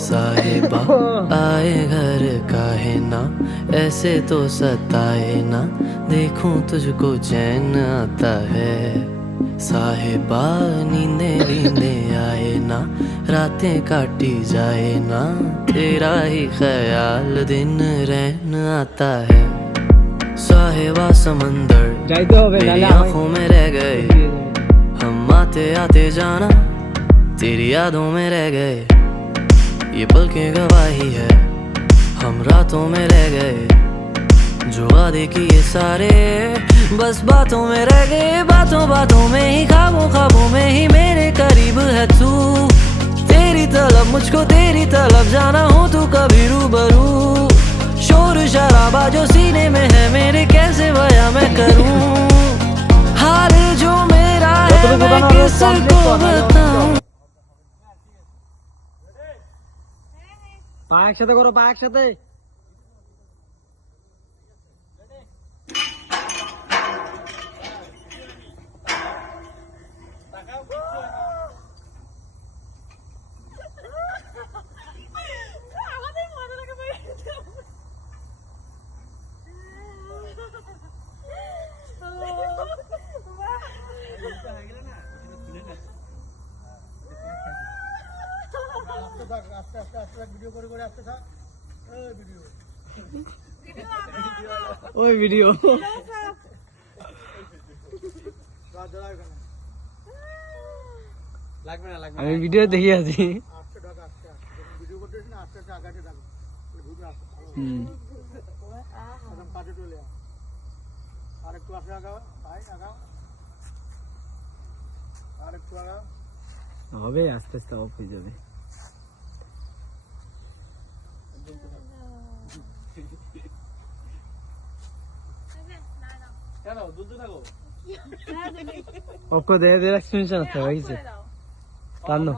साहिबा आए घर काहे ना, ऐसे तो सताए ना, देखूं तुझको चैन आता है। साहिबा नींदे नींदे आए ना, रातें काटी जाए ना, तेरा ही ख्याल दिन रहन आता है। साहिबा समंदर मेरी आंखों में रह गए, हम आते आते जाना तेरी यादों में रह गए। ये पल की गवाही है, हम रातों में रह गए, जो वादे किए सारे बस बातों में रह गए। बातों बातों में ही, ख्वाबों ख्वाबों में ही मेरे करीब है तू। तेरी तलब मुझको तेरी तलब, जाना हो तू कभी रूबरू। शोर शराबा जो सीने में है मेरे, कैसे बयां मैं करूं। हाल जो मेरा है मैं किसको बताऊं। পা একসাথে করো, পা একসাথে। ওই ভিডিও আমি ভিডিও দেখি আছি। হবে আস্তে আস্তে অফ হয়ে যাবে। ওকে দে দে রাখছিস না, হয়েছে টানো।